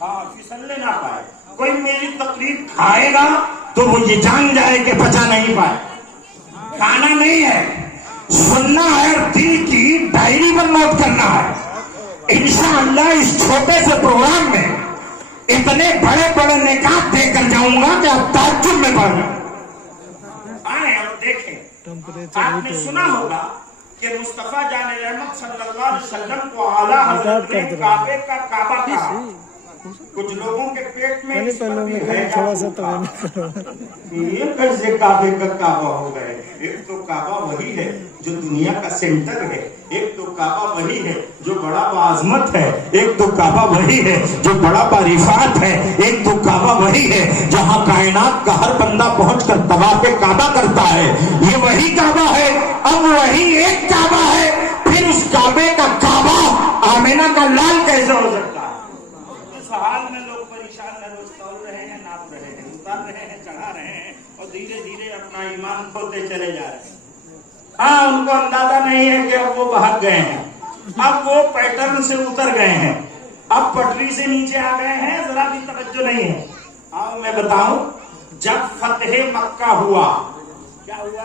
ہاں پھسلنے نہ پائے. کوئی میری تقریر کھائے گا تو وہ یہ جان جائے کہ پچا نہیں پائے. کھانا نہیں ہے، سننا ہے اور دل کی ڈائری پر نوٹ کرنا ہے. انشاءاللہ اس چھوٹے سے پروگرام میں اتنے بڑے بڑے نکات دے کر جاؤں گا کہ آپ تعجب میں پڑ جائیں. آئیں اور دیکھیں. آپ نے سنا ہوگا کہ مصطفیٰ جان رحمت صلی اللہ علیہ وسلم کو اعلیٰ حضرت نے کعبے کا کعبہ کہا. کچھ لوگوں کے پیٹ میں اس پر بھی ہے یہ کیسے کعبے کا کعبہ ہو گئے. ایک تو کعبہ وہی ہے جو دنیا کا سینٹر ہے، ایک تو کعبہ وہی ہے جو بڑا باعظمت ہے، ایک تو کعبہ وہی ہے جو بڑا برفات ہے، ایک تو کعبہ وہی ہے جہاں کائنات کا ہر بندہ پہنچ کر طواف کعبہ کرتا ہے. یہ وہی کعبہ ہے. اب وہی ایک کعبہ ہے، پھر اس کعبے کا کعبہ آمینہ کا لال کیسے ہو سکتا ہے؟ اس حال میں لوگ پریشان ہے، روز تول رہے ہیں، ناپ رہے ہیں، اتار رہے ہیں، چڑھا رہے ہیں اور دھیرے دھیرے اپنا ایمان کھوتے چلے جا رہے ہیں. ہاں ان کو اندازہ نہیں ہے کہ اب وہ بھاگ گئے ہیں، اب وہ پیٹرن سے اتر گئے ہیں، اب پٹری سے نیچے آ گئے ہیں، ذرا بھی توجہ نہیں ہے. آؤ میں بتاؤں، جب فتح مکہ ہوا، کیا ہوا؟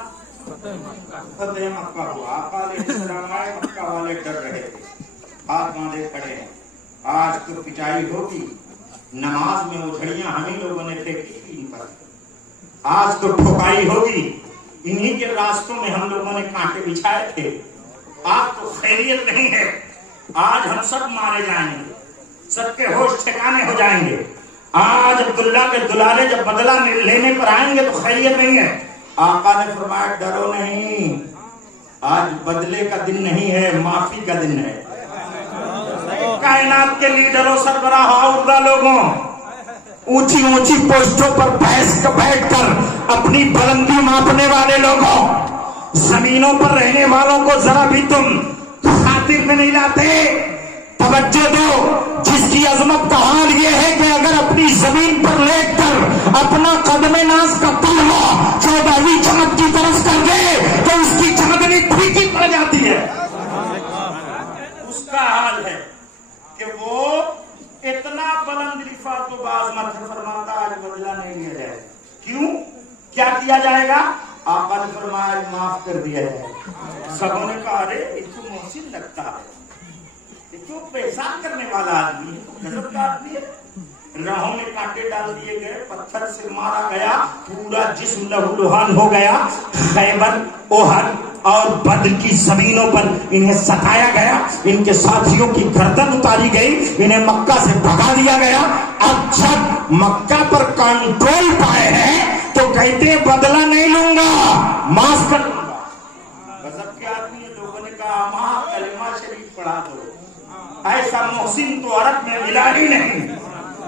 فتح مکہ ہوا. آقا علیہ السلام آئے، مکہ والے ڈر رہے تھے، ہاتھ باندھے کھڑے ہیں. آج تو پٹائی ہوگی، نماز میں اجھڑیاں ہم ہی لوگوں نے پھینکی ان پر. آج تو ٹھوکائی ہوگی، انہی کے راستوں میں ہم لوگوں نے کانٹے بچھائے تھے. آج تو خیریت نہیں ہے، آج ہم سب مارے جائیں گے، سب کے ہوش ٹھکانے ہو جائیں گے. آج عبداللہ کے دلالے جب بدلہ لینے پر آئیں گے تو خیریت نہیں ہے. آقا نے فرمایا ڈرو نہیں، آج بدلے کا دن نہیں ہے، معافی کا دن ہے. کائنات کے لیڈروں، سربراہ عہدہ لوگوں، اونچی اونچی پوسٹوں پر بیٹھ کر اپنی بلندی ماپنے والے لوگوں، زمینوں پر رہنے والوں کو ذرا بھی تم خاطر میں نہیں لاتے. توجہ دو، جس کی عظمت کا حال یہ ہے کہ اگر اپنی زمین پر لیٹ کر اپنا قدم ناز کا تلوا 14ویں چمک کی طرف کر دے تو اس کی چمکنی پھیکی پڑ جاتی ہے. اس کا حال ہے کہ وہ اتنا بلند رفعت و بعظمت فرماتا آج بدلہ نہیں لیا جائے. کیوں؟ کیا کیا جائے گا؟ آقا نے فرمایا معاف کر دیا جائے. سبوں نے کہا ارے یہ تو محسن لگتا ہے، یہ تو پیشاب کرنے والا آدمی ہے، غضب کا آدمی ہے. راہوں میں کانٹے ڈال دیے گئے، پتھر سے مارا گیا، پورا جسم لہو لہان ہو گیا. خیبر، احد اور بدر کی زمینوں پر انہیں ستایا گیا، ان کے ساتھیوں کی گردن اتاری گئی، انہیں مکہ سے بھگا دیا گیا. اب جب مکہ پر کنٹرول پائے ہیں تو کہتے ہیں بدلہ نہیں لوں گا، معاف کر دوں گا. غضب کے آدمی لوگوں نے کہا ماں کلمہ شریف پڑھا دو. ایسا محسن تو عرب میں ملا ہی نہیں،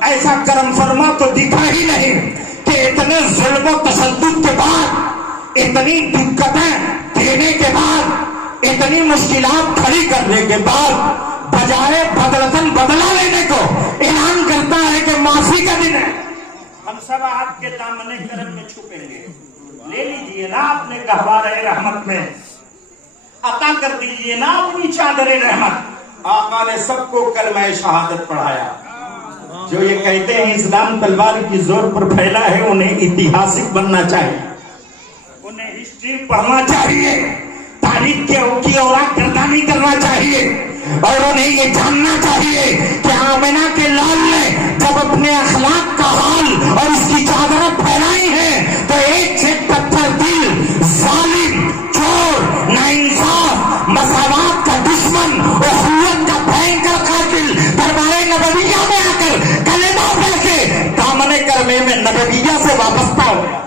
ایسا کرم فرما تو دکھا ہی نہیں کہ اتنے ظلم و تشدد کے بعد، اتنی دقتیں دینے کے بعد، اتنی مشکلات کھڑی کرنے کے بعد بجائے بدلہ لینے کو اعلان کرتا ہے کہ معافی کا دن ہے. ہم سب آپ کے دامن کرم میں چھپیں گے. لے لیجئے نا اپنے گہوارۂ رحمت میں، عطا کر دیجئے نا اپنی چادر رحمت. آقا نے سب کو کلمہ شہادت پڑھایا. جو یہ کہتے ہیں اسلام تلوار کی زور پر پھیلا ہے، انہیں اتہاسک بننا چاہیے، انہیں ہسٹری پڑھنا چاہیے، تاریخ کی اوراق گردانی کرنا چاہیے، اور انہیں یہ جاننا چاہیے کہ آمنہ کے لال نے جب اپنے اخلاق کا حال اور اس کی چادریں پھیلائی ہیں تو ایک سے پتھر دل، ظالم، چور، ناانصاف، مساوات کا دشمن، اخوت کا بھینکر قاتل دربار نبویہ میں آ کر کلمہ پڑھ کے دامن کرمے میں نبویہ سے وابستہ ہو گیا.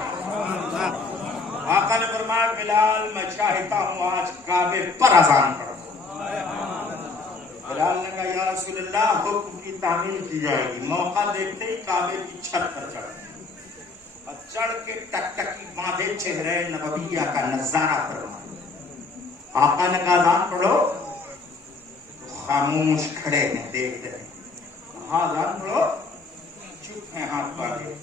آقا نے فرمایا بلال میں چاہتا ہوں آج کعبے پر اذان پڑھو. بلال نے کہا یا رسول اللہ حکم کی تعمیل کی جائے گی. موقع دیکھتے ہی کعبے کی چھت پر چڑھ اور چڑھ کے ٹکٹکی باندھے چہرے نبویہ کا نظارہ فرمایا. آقا نے کہا اذان پڑھو، خاموش کھڑے ہیں دیکھتے ہیں. کہاں اذان پڑھو؟ چپ ہیں ہاتھ باندھے.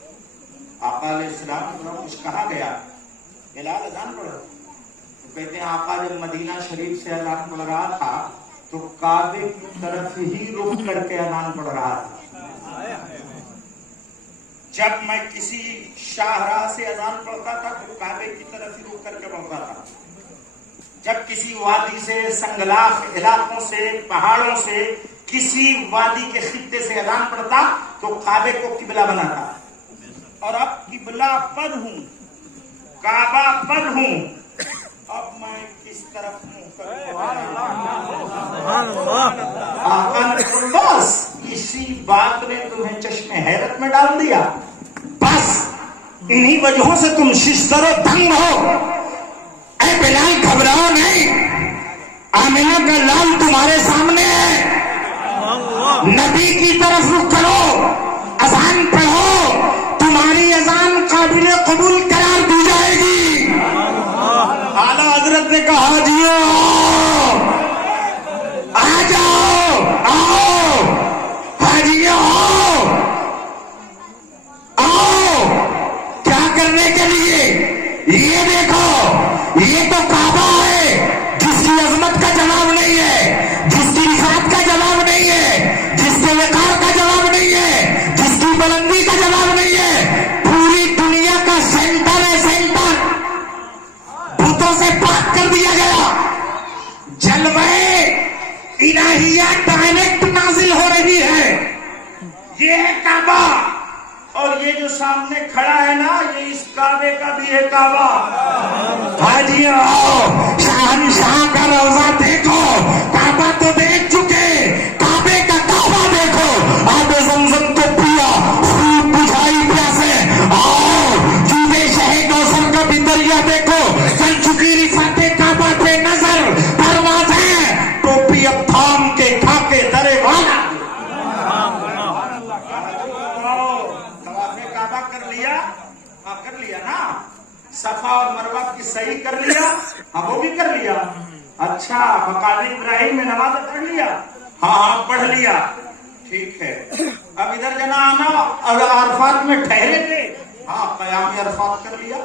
آقا علیہ السلام کو کچھ کہا گیا؟ بلال اذان پڑھو. تو کہتے ہیں آقا جب مدینہ شریف سے اذان پڑھ رہا تھا تو کعبے کی طرف ہی رخ کر کے اذان پڑھ رہا تھا. جب میں کسی شاہراہ سے اذان پڑھتا تھا تو کعبے کی طرف ہی رک کر کے پڑھتا تھا. جب کسی وادی سے، سنگلاخ علاقوں سے، پہاڑوں سے، کسی وادی کے خطے سے اذان پڑھتا تو کعبے کو قبلہ بناتا. اور اب قبلہ پر ہوں، کعبہ پر ہوں، اب میں کس طرف منہ کروں؟ آقا نے بس اسی بات نے تمہیں چشمے حیرت میں ڈال دیا. بس انہی وجہوں سے تم ششدر و تنگ ہو. اے بلال گھبراؤ نہیں، آمینہ کا لال تمہارے سامنے ہے. نبی کی طرف رخ کرو، اذان پڑھو، تمہاری اذان قابل قبول قرار دی جائے گی. اعلیٰ حضرت نے کہا جیو آ جاؤ، آؤ حاجیو آؤ. کیا کرنے کے لیے؟ یہ دیکھو، یہ تو کعبہ ہے جس کی عظمت کا جواب نہیں ہے، جس کی رفعت کا جواب نہیں ہے، جس کے وقار کا جواب نہیں ہے، جس کی بلندی کا جواب نہیں ہے. پوری دنیا کا سینٹر ہے، سینٹر بتوں سے پاک کر دیا گیا. جلوے الہیات ڈائریکٹ نازل ہو رہی ہے. یہ ہے کعبہ، اور یہ جو سامنے کھڑا ہے نا، یہ اس کعبے کا بھی ہے کعبہ. حاجی آؤ، شاہنشاہ کا روضہ دیکھو. کعبہ تو دیکھ چکے، کعبے کا کعبہ دیکھو. آب زمزم تو پیا، خوب بجھائی پیاسے. آؤ جوبے شہ کوثر کا بھی دریا دیکھو. چل چکی رفعت کعبہ پہ نظر، پرواز ہے ٹوپی اب تھام کے کھا کے درے والا. کر لیا نا، صفا اور مروہ کی صحیح کر لیا. ہاں وہ بھی کر لیا. اچھا مقام ابراہیم میں نماز پڑھ لیا؟ ہاں پڑھ لیا. ٹھیک ہے، اب ادھر جنا آنا. اب عرفات میں ٹھہرے تھے؟ ہاں قیام عرفات کر لیا.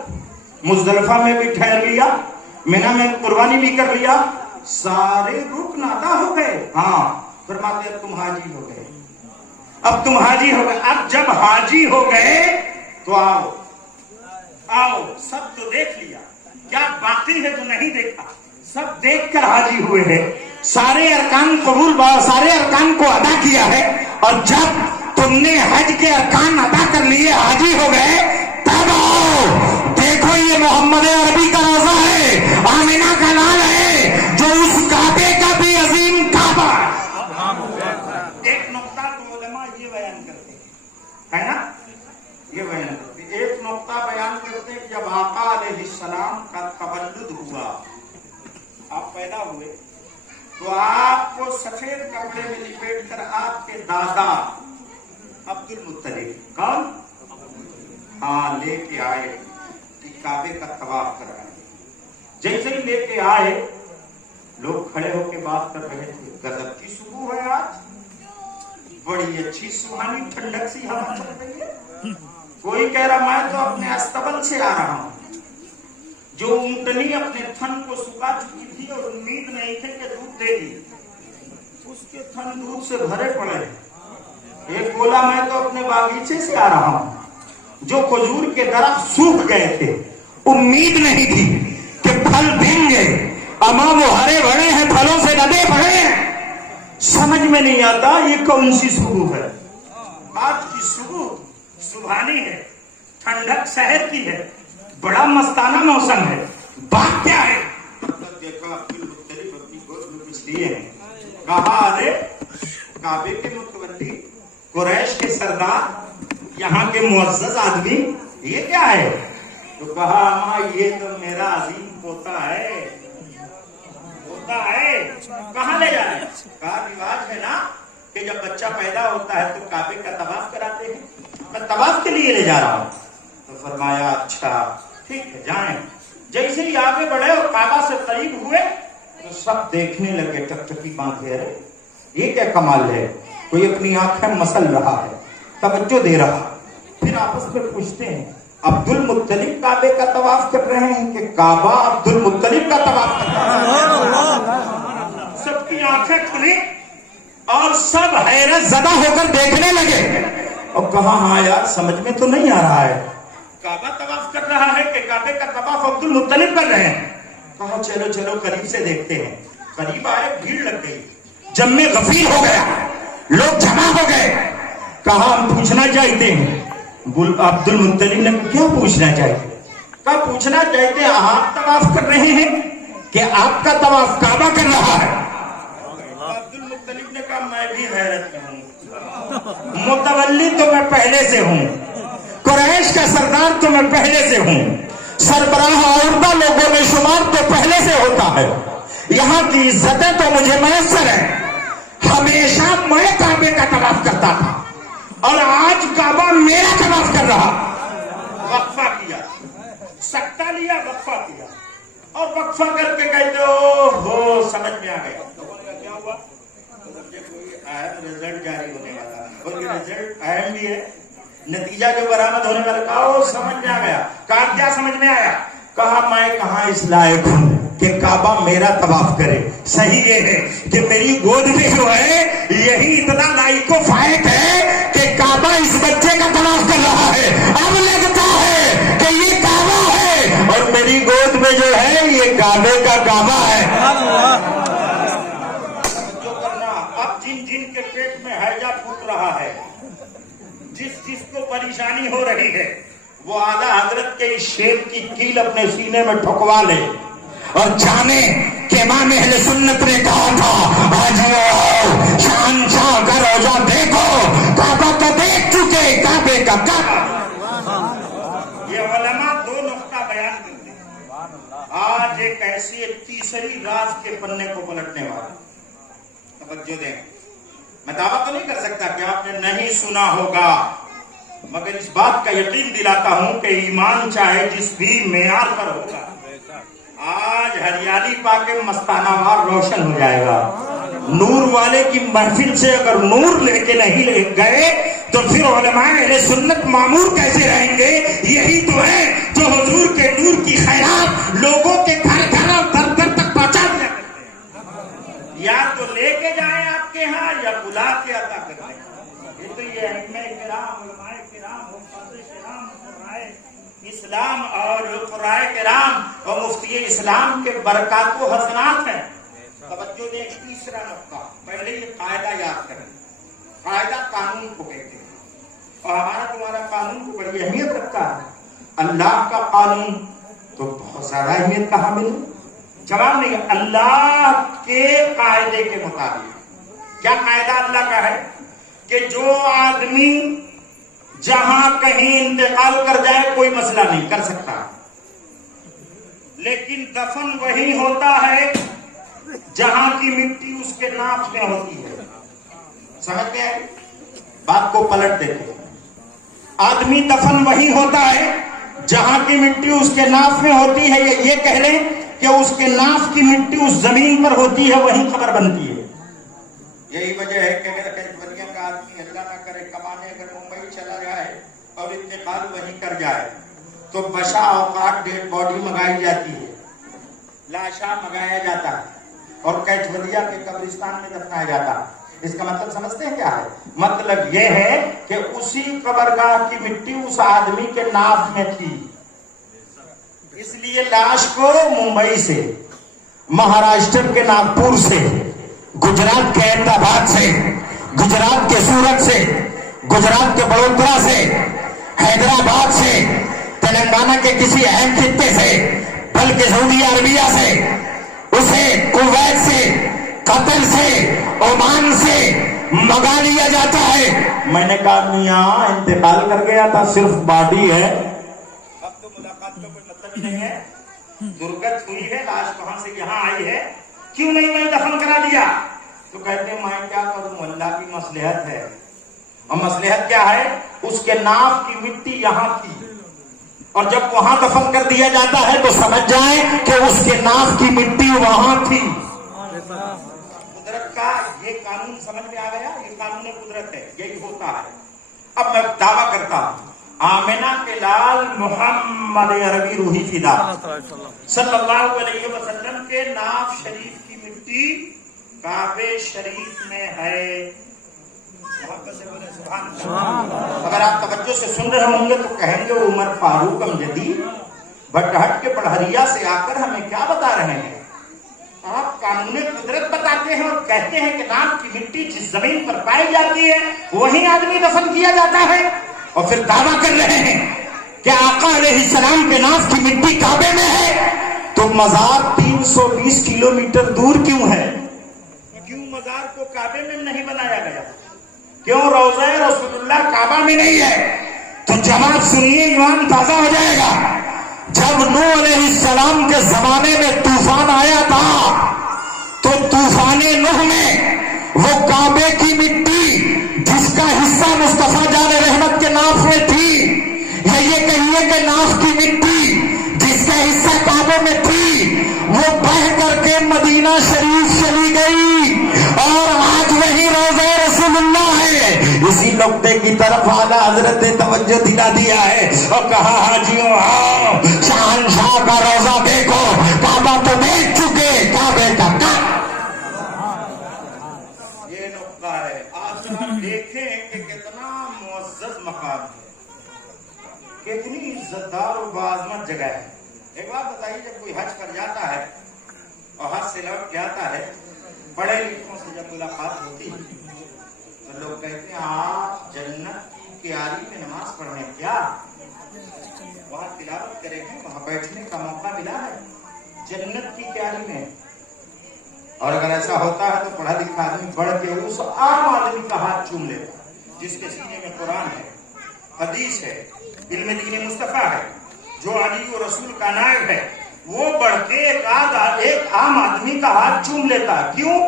مزدلفہ میں بھی ٹھہر لیا. مینا میں قربانی بھی کر لیا. سارے رکن ادا ہو گئے. ہاں فرماتے اب تم حاجی ہو گئے، اب تم حاجی ہو گئے. اب جب حاجی ہو گئے تو آؤ آؤ. سب تو دیکھ لیا، کیا باقی ہے جو نہیں دیکھا؟ سب دیکھ کر حاجی ہوئے ہیں. سارے ارکان قبول، سارے ارکان کو ادا کیا ہے. اور جب تم نے حج کے ارکان ادا کر لیے، حاجی ہو گئے، تب آؤ دیکھو یہ محمد عربی کا روضہ ہے، آمینہ کا لال ہے، جو اس کعبے کا بھی عظیم کعبہ. ایک نقطہ تو علماء یہ بیان کرتے ہیں، ہے نا، یہ بیان کرتے. ایک نقطہ بیان کرتے ہیں کہ جب آقا علیہ السلام کا تولد ہوا، آپ پیدا ہوئے، تو آپ کو سفید کپڑے میں لپیٹ کر آپ کے دادا عبد المطلب کون؟ ہاں لے کے آئے کہ کعبے کا طواف کرائے. جیسے ہی لے کے آئے، لوگ کھڑے ہو کے بات کر رہے تھے. غضب کی صبح ہے آج، بڑی اچھی سہانی ٹھنڈک سی ہوا چل رہی ہے. کوئی کہہ رہا میں تو اپنے استبل سے آ رہا ہوں. جو اونٹنی اپنے تھن کو سکھا چکی تھی اور امید نہیں تھی کہ دودھ دے دی، اس کے تھن دودھ سے بھرے پڑے. ایک بولا میں تو اپنے باغیچے سے آ رہا ہوں. جو کھجور کے درخت سوکھ گئے تھے، امید نہیں تھی کہ پھل دیں گے، اما وہ ہرے بھرے ہیں، پھلوں سے لدے پڑے ہیں. سمجھ میں نہیں آتا یہ کون سی صبح ہے. آج کی صبح سبحانی ہے، ٹھنڈک شہر کی ہے، بڑا مستانہ موسم ہے. بات کیا ہے؟ دیکھا عبد المطلب اپنی گود میں کچھ لیے ہیں. کہا ارے کعبے کے متولی، قریش کے سردار، یہاں کے معزز آدمی، یہ کیا ہے؟ تو کہا ہاں یہ تو میرا عظیم پوتا ہے. پوتا ہے کہاں لے جائے؟ کہا رواج ہے نا کہ جب بچہ پیدا ہوتا ہے تو کعبے کا طواف کراتے ہیں، میں طواف کے لیے لے جا رہا ہوں. تو فرمایا اچھا ٹھیک ہے جائیں. جیسے ہی آگے بڑھے اور کعبہ سے قریب ہوئے تو سب دیکھنے لگے ٹکٹکی باندھے. ارے یہ کیا کمال ہے، کوئی اپنی آنکھیں مسل رہا ہے، توجہ دے رہا. پھر آپس میں پوچھتے ہیں عبد المطلب کعبے کا طواف کر رہے ہیں کہ کعبہ عبد المطلب کا طواف کر رہا ہے؟ سب کی آنکھیں کھلی اور سب حیرت زدہ ہو کر دیکھنے لگے. اور کہا ہاں یار سمجھ میں تو نہیں آ رہا ہے، کعبہ طواف کر رہا ہے کہ کعبے کا طواف عبد المطلب کر رہے ہیں؟ کہا چلو چلو قریب سے دیکھتے ہیں۔ قریب آئے، بھیڑ لگ گئی، جب میں غفیر ہو گیا، لوگ جمع ہو گئے۔ کہا ہم پوچھنا چاہتے ہیں۔ عبد المطلب نے کیا پوچھنا چاہتے؟ کہا پوچھنا چاہتے ہیں آپ طواف کر رہے ہیں کہ آپ کا طواف کعبہ کر رہا ہے؟ عبد المطلب نے کہا میں بھی حیرت میں ہوں، متولی تو میں پہلے سے ہوں، قریش کا سردار تو میں پہلے سے ہوں، سربراہ عورتہ لوگوں میں شمار تو پہلے سے ہوتا ہے، یہاں کی عزتیں تو مجھے میسر ہے، ہمیشہ میں کعبے کا طواف کرتا تھا اور آج کعبہ میرا طواف کر رہا۔ وقفہ کیا، سکتہ لیا، وقفہ کیا، اور وقفہ کر کے کہتے ہو سمجھ میں آ گیا کیا ہوا؟ کوئی اہم رزلٹ جاری ہونے والا، اور یہ رزلٹ اہم بھی ہے، نتیجہ جو برآمد ہونے والا، کہا سمجھ میں آ گیا۔ کہا کیا سمجھ میں آیا؟ کہا میں کہاں اس لائق ہوں کہ کعبہ میرا طواف کرے، صحیح یہ ہے کہ میری گود میں جو ہے یہی اتنا لائق و فائق ہے کہ کعبہ اس بچے کا طواف کر رہا ہے، اب لگتا ہے کہ یہ کعبہ ہے اور میری گود میں جو ہے یہ کعبے کا کعبہ ہے۔ جو کرنا، اب جن جن کے پیٹ میں ہیجا پھوٹ رہا ہے، جس کو پریشانی ہو رہی ہے، وہ اعلیٰ حضرت کے اس شیر کی کیل اپنے سینے میں ٹھکوا لے اور جانے کہ امام اہل سنت نے کہا تھا آج شان شاہ کا روزہ دیکھو، کعبہ تو دیکھ چکے، کعبے کا کعبہ۔ یہ علماء دو نقطہ بیان کرتے ہیں، آج ایک ایسی تیسری راز کے پنے کو پلٹنے والا، توجہ دیں۔ میں دعویٰ تو نہیں کر سکتا کہ آپ نے نہیں سنا ہوگا، مگر اس بات کا یقین دلاتا ہوں کہ ایمان چاہے جس بھی معیار پر ہوگا، آج ہریالی پا کے مستانہ وار روشن ہو جائے گا۔ نور والے کی محفل سے اگر نور لے کے نہیں لے گئے تو پھر علماء اہل سنت معمور کیسے رہیں گے؟ یہی تو ہے جو حضور کے نور کی خیرات لوگوں کے گھر گھر اور در در تک پہنچا دیا کرتے ہیں، یا تو لے کے جائیں آپ کے ہاں یا بلا کے عطا کرتے ہیں۔ یہ تو یہ ائمہ کرام، علماء کرام، حفاظ کرام، فقہائے اسلام اور فقہائے کرام اور مفتی اسلام کے برکات و حسنات ہیں۔ توجہ دیں، تیسرا نقطہ، پہلے یہ قاعدہ یاد کریں، قاعدہ قانون کو کہتے ہیں، اور ہمارا تمہارا قانون کو بڑی اہمیت رکھتا ہے۔ اللہ کا قانون تو بہت زیادہ اہمیت کا حامل ہے۔ جواب نہیں، اللہ کے قاعدے کے مطابق۔ کیا قاعدہ اللہ کا ہے؟ کہ جو آدمی جہاں کہیں انتقال کر جائے کوئی مسئلہ نہیں کر سکتا، لیکن دفن وہی ہوتا ہے جہاں کی مٹی اس کے ناف میں ہوتی ہے۔ سمجھتے ہیں؟ بات کو پلٹ دیتے ہیں، آدمی دفن وہی ہوتا ہے جہاں کی مٹی اس کے ناف میں ہوتی ہے، یا یہ کہہ لیں کہ اس کے ناف کی مٹی اس زمین پر ہوتی ہے، وہیں قبر بنتی ہے۔ یہی وجہ ہے کہ اگر کیفورنیا کا آدمی اللہ نہ کرے کمانے اگر ممبئی چلا جائے اور انتقال وہیں کر جائے تو بشا اوقات ڈیڈ باڈی منگائی جاتی ہے، لاشا منگایا جاتا ہے اور کیفورنیا کے قبرستان میں دفنایا جاتا ہے۔ اس کا مطلب سمجھتے ہیں کیا ہے؟ مطلب یہ ہے کہ اسی قبرگاہ کی مٹی اس آدمی کے ناف میں تھی، اس لیے لاش کو ممبئی سے، مہاراشٹر کے ناگپور سے، گجرات کے احمد آباد سے، گجرات کے سورت سے، گجرات کے بڑودرا سے، حیدرآباد سے، تلنگانہ کے کسی اہم خطے سے، بلکہ سعودی عربیہ سے، اسے کویت سے، قطر سے، عمان سے منگا لیا جاتا ہے۔ میں نے کہا میاں انتقال کر گیا تھا، صرف باڈی ہے، اب تو ملاقات کا کوئی مطلب ہی نہیں ہے، درگت ہوئی ہے، لاش وہاں سے یہاں آئی ہے، کیوں نہیں میں دفن کرا دیا؟ تو کہتے ہیں میں کیا کروں، اللہ کی مصلحت ہے۔ اور مصلحت کیا ہے؟ اس کے ناف کی مٹی یہاں تھی، اور جب وہاں دفن کر دیا جاتا ہے تو سمجھ جائیں کہ اس کے ناف کی مٹی وہاں تھی۔ قدرت کا یہ قانون سمجھ میں آ گیا، یہ قانون قدرت ہے، یہی ہوتا ہے۔ اب میں دعویٰ کرتا ہوں آمنہ کے لال محمد عربی روحی فدا صلی اللہ علیہ وسلم کے ناف شریف کی مٹی کعبے شریف میں ہے۔ اگر آپ توجہ سے سن رہے ہوں گے تو کہیں گے عمر فاروق امجدی بھٹہٹ کے بڑھریا سے آ کر ہمیں کیا بتا رہے ہیں؟ آپ قانون قدرت بتاتے ہیں اور کہتے ہیں کہ ناف کی مٹی جس زمین پر پائی جاتی ہے وہیں آدمی دفن کیا جاتا ہے، اور پھر دعویٰ کر رہے ہیں کہ آقا علیہ السلام کے ناف کی مٹی کعبے میں ہے، تو مزار 320 کلومیٹر دور کیوں ہے؟ کیوں مزار کو کعبے میں نہیں بنایا گیا؟ کیوں روضہ رسول اللہ کعبہ میں نہیں ہے؟ تو جواب سنیے، ایمان تازہ ہو جائے گا۔ جب نوح علیہ السلام کے زمانے میں طوفان آیا تھا تو طوفان نوح میں وہ کعبے کی مٹی جس کا حصہ مصطفیٰ جان رحمت کے ناف میں تھی، یا یہ کہیے کہ ناف کی مٹی جس کا حصہ کعبے میں تھی، وہ بہہ کر کے مدینہ شریف چلی گئی، اور آج وہی روضہ رسول اللہ ہے۔ اسی نقطے کی طرف اعلیٰ حضرت نے توجہ دلا دیا ہے اور کہا حاجیوں آؤ شہنشاہ کا روضہ دیکھو، کعبہ تو دیکھ چکے، کعبے کا یہ نقطہ ہے۔ آج آپ دیکھیں کہ کتنا معزز مقام ہے، کتنی عزت دار و باعظمت جگہ ہے۔ ایک بات بتائیے، جب کوئی حج کر جاتا ہے اور حج سے لوٹ کے آتا ہے، پڑھے لکھوں سے جب ملاقات ہوتی ہے تو لوگ کہتے ہیں آپ جنت کی کیاری میں نماز پڑھنے کیا؟ وہاں تلاوت کرے ہیں، وہاں بیٹھنے کا موقع ملا ہے جنت کی کیاری میں۔ اور اگر ایسا ہوتا ہے تو پڑھا لکھا آدمی بڑھ کے اس عام آدمی کا ہاتھ چوم لیتا جس کے سینے میں قرآن ہے، حدیث ہے، علم دین مصطفیٰ ہے، جو علی و رسول کا نائب ہے، وہ بڑھ کے ایک عام آدمی کا ہاتھ چوم لیتا۔ کیوں؟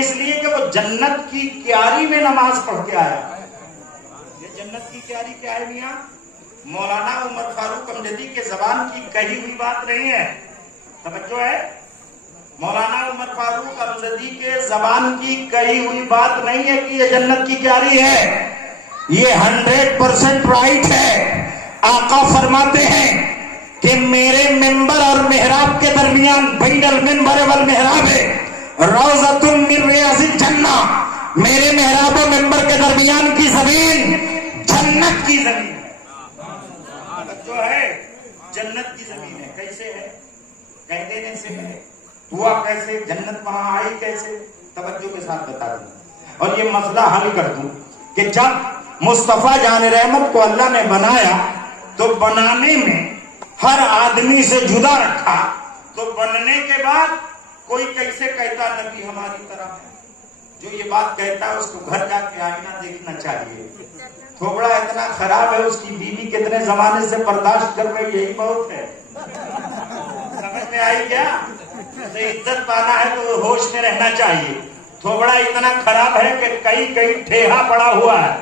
اس لیے کہ وہ جنت کی کیاری میں نماز پڑھ کے آیا۔ یہ جنت کی کیاری کیا ہے میاں؟ مولانا عمر فاروق امجدی کے زبان کی کہی ہوئی بات نہیں ہے، توجہ ہے، مولانا عمر فاروق امجدی کے زبان کی کہی ہوئی بات نہیں ہے کہ یہ جنت کی کیاری ہے، یہ 100% رائٹ ہے۔ آقا فرماتے ہیں کہ میرے ممبر اور محراب کے درمیان بین المنبر والمحراب روضۃ من ریاض الجنہ، میرے محراب و ممبر کے درمیان کی زمین جنت کی زمین ہے، جو ہے جنت کی زمین ہے۔ کیسے ہے؟ کہہ دینے سے ہے، ہوا کیسے؟ جنت وہاں آئی کیسے؟ توجہ کے ساتھ بتا دوں اور یہ مسئلہ حل کر دوں کہ جب مصطفیٰ جان رحمت کو اللہ نے بنایا تو بنانے میں ہر آدمی سے جدا رکھا، تو بننے کے بعد کوئی کیسے کہتا نبی ہماری طرح ہے؟ جو یہ بات کہتا ہے اس کو گھر جا کے آئینہ دیکھنا چاہیے۔ تھوبڑا اتنا خراب ہے، اس کی بیوی کتنے زمانے سے برداشت کر رہی، یہی بہت ہے۔ سمجھ میں آئی کیا؟ اسے عزت پانا ہے تو ہوش میں رہنا چاہیے۔ تھوبڑا اتنا خراب ہے کہ کئی ٹھیہا پڑا ہوا ہے،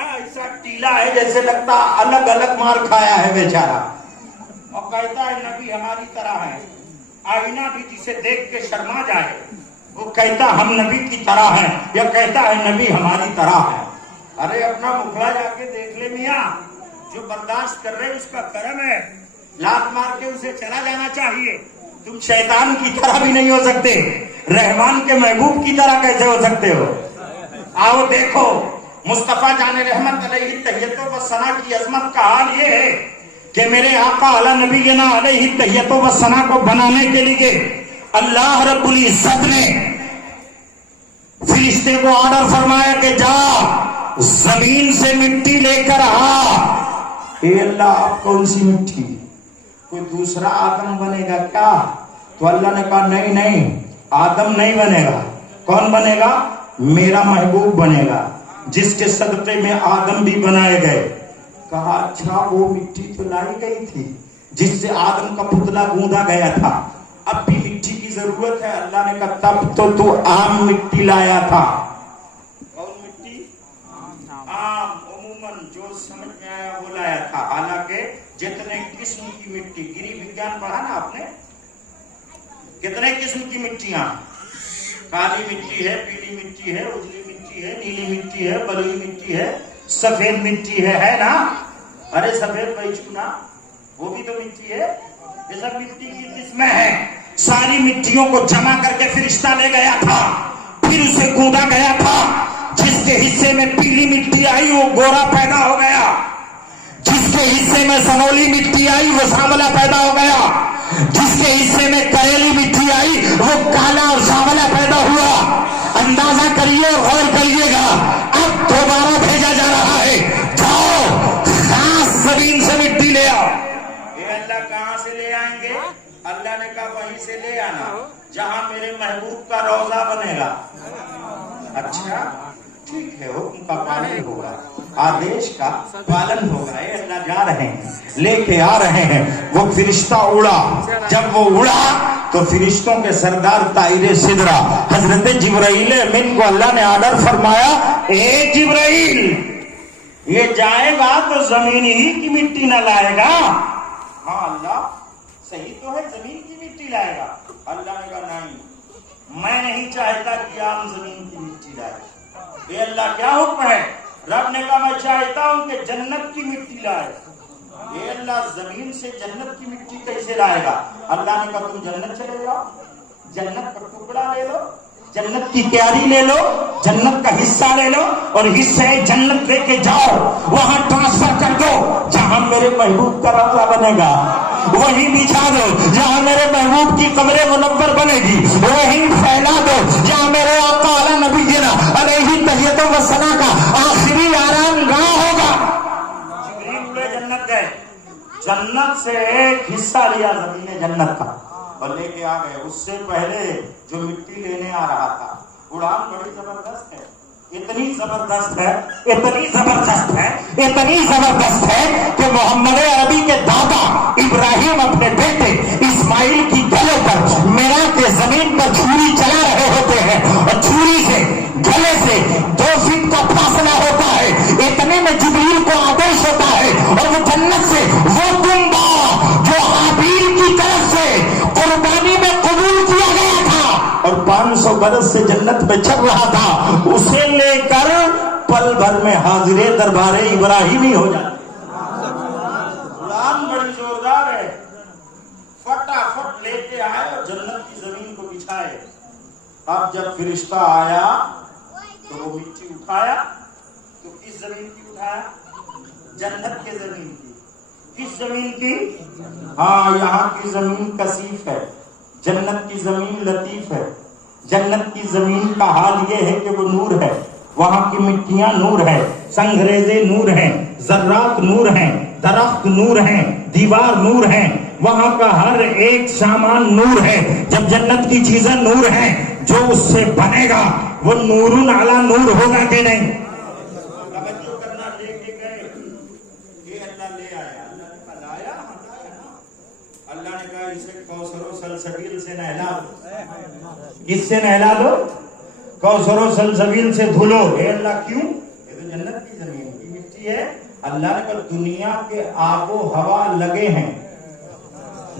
ایسا ٹیلا ہے جیسے لگتا الگ الگ مار کھایا ہے بیچارہ، اور کہتا ہے نبی ہماری طرح ہے۔ آئینہ بھی جسے دیکھ کے شرما جائے وہ کہتا ہم نبی کی طرح ہیں، یا کہتا ہے نبی ہماری طرح ہے۔ ارے اپنا مکھڑا جا کے دیکھ لے میاں، جو برداشت کر رہے اس کا کرم ہے، لات مار کے اسے چلا جانا چاہیے۔ تم شیطان کی طرح بھی نہیں ہو سکتے، رحمان کے محبوب کی طرح کیسے ہو سکتے ہو؟ آؤ دیکھو مصطفیٰ جان رحمت علیہ تحیت و ثنا کی عظمت کا حال یہ ہے کہ میرے آقا علی نبینا علیہ تحیت و ثنا کو بنانے کے لیے اللہ رب العزت نے فرشتے کو آرڈر فرمایا کہ جا زمین سے مٹی لے کر آ۔ اے اللہ آپ کون سی مٹی؟ کوئی دوسرا آدم بنے گا کیا؟ تو اللہ نے کہا نہیں آدم نہیں بنے گا، کون بنے گا؟ میرا محبوب بنے گا، جس کے صدقے میں آدم بھی بنائے گئے۔ کہا اچھا وہ مٹی تو لائی گئی تھی جس سے آدم کا پتلا گوندا گیا تھا، اب بھی مٹی کی ضرورت ہے۔ اللہ نے کہا تب تو عام مٹی لایا تھا۔ کون مٹی؟ عام، عموماً جو سمجھ میں آیا وہ لایا تھا۔ حالانکہ جتنے قسم کی مٹی، گری وگیان پڑھا نا آپ نے، کتنے قسم کی مٹیاں، کالی مٹی ہے، پیلی مٹی ہے، اجلی مٹی ہے، نیلی مٹی ہے، بلوئی مٹی ہے، سفید مٹی ہے نا؟ ارے سفید بھائی چکنا وہ بھی تو مٹی ہے، یہ سب مٹی کی قسمیں ہیں۔ ساری مٹیوں کو جمع کر کے فرشتہ لے گیا تھا، پھر اسے گوندا گیا تھا، جس کے حصے میں پیلی مٹی آئی وہ گورا پیدا ہو گیا، جس کے حصے میں سنولی مٹی آئی وہ سانولا پیدا ہو گیا، جس کے حصے میں کریلی مٹی آئی وہ کالا اور سانولا پیدا ہوا۔ اندازہ کریے اور غور کریے گا، اب دوبارہ بھیجا جا رہا ہے، جاؤ خاص زمین سے مٹی لے آؤ۔ یہ اللہ کہاں سے لے آئیں گے؟ اللہ نے کہا وہیں سے لے آنا جہاں میرے محبوب کا روضہ بنے گا۔ اچھا ٹھیک ہے، حکم کا پالن ہوگا، آدیش کا پالن ہوگا۔ اے اللہ جا رہے ہیں، لے کے آ رہے ہیں۔ وہ فرشتہ اڑا، جب وہ اڑا تو فرشتوں کے سردار طائر سدرہ حضرت جبرائیل امین کو اللہ نے آرڈر فرمایا، اے جبرائیل یہ جائے گا تو زمین ہی کی مٹی نہ لائے گا۔ ہاں اللہ صحیح تو ہے، زمین کی مٹی لائے گا۔ اللہ نے کہا نہیں، میں نہیں چاہتا کہ عام زمین کی مٹی لائے۔ یہ اللہ کیا حکم ہے؟ رب نے کہا میں چاہتا ہوں کہ جنت کی مٹی لائے۔ یہ اللہ زمین سے جنت کی مٹی کیسے لائے گا؟ اللہ نے کہا تم جنت چلے جاؤ، جنت کا ٹکڑا لے لو، جنت کی کیاری لے لو، جنت کا حصہ لے لو اور حصے جنت لے کے جاؤ، وہاں ٹرانسفر کر دو جہاں میرے محبوب کا روضہ بنے گا، وہیں بچھا دو جہاں میرے محبوب کی قبر منور بنے گی، وہیں پھیلا دو جہاں میرے آقا علی نبینا علیہ تحیۃ و ثنا کا آخری آرام گاہ ہوگا۔ جبریل اڑے جنت گئے، جنت سے ایک حصہ لیا زمین جنت کا اور لے کے آ گئے۔ اس سے پہلے جو مٹی لینے آ رہا تھا، اڑان بڑی زبردست ہے، اتنی زبردست ہے، اتنی زبردست ہے، اتنی زبردست ہے کہ محمد عربی کے دادا ابراہیم اپنے بیٹے اسماعیل کی گلے پر میرا کے زمین پر چھری چلا رہے ہوتے ہیں اور چھری سے گلے سے 2 فٹ کا فاصلہ ہوتا ہے، اتنے میں جبریل کو آدیش ہوتا ہے اور وہ جنت سے وہ دمبا جو حابیل کی طرف سے قربانی میں قبول کیا گیا تھا اور 500 برس سے جنت میں چل رہا تھا، اسے لے کر پل بھر میں حاضر دربار ابراہیمی ہو جاتے۔ غلام بڑی زوردار ہے، فٹافٹ لے کے آئے اور جنت کی زمین کو بچھائے۔ اب جب فرشتہ آیا تو وہ مٹی اٹھایا تو کس زمین کی اٹھایا؟ جنت کے زمین کی۔ کس زمین کی؟ ہاں یہاں کی زمین کثیف ہے، جنت کی زمین لطیف ہے۔ جنت کی زمین کا حال یہ ہے کہ وہ نور ہے، وہاں کی مٹیاں نور ہے، سنگریزے نور ہیں، ذرات نور ہیں، درخت نور ہیں، دیوار نور ہیں، وہاں کا ہر ایک سامان نور ہے۔ جب جنت کی چیزیں نور ہیں، جو اس سے بنے گا وہ نورن علی نور ہوگا کہ نہیں؟ توجہ کرنا، لے کے گئے، یہ اللہ لے آیا، اللہ نے کہا لایا، اللہ نے کہا اسے کوثر و سلسبیل سے نہلا دو۔ کس سے نہلا دو؟ کوثر و سلسبیل سے دھلو۔ اے اللہ کیوں؟ یہ تو جنت کی زمین کی مٹی ہے۔ اللہ نے کہا دنیا کے آب و ہوا لگے ہیں،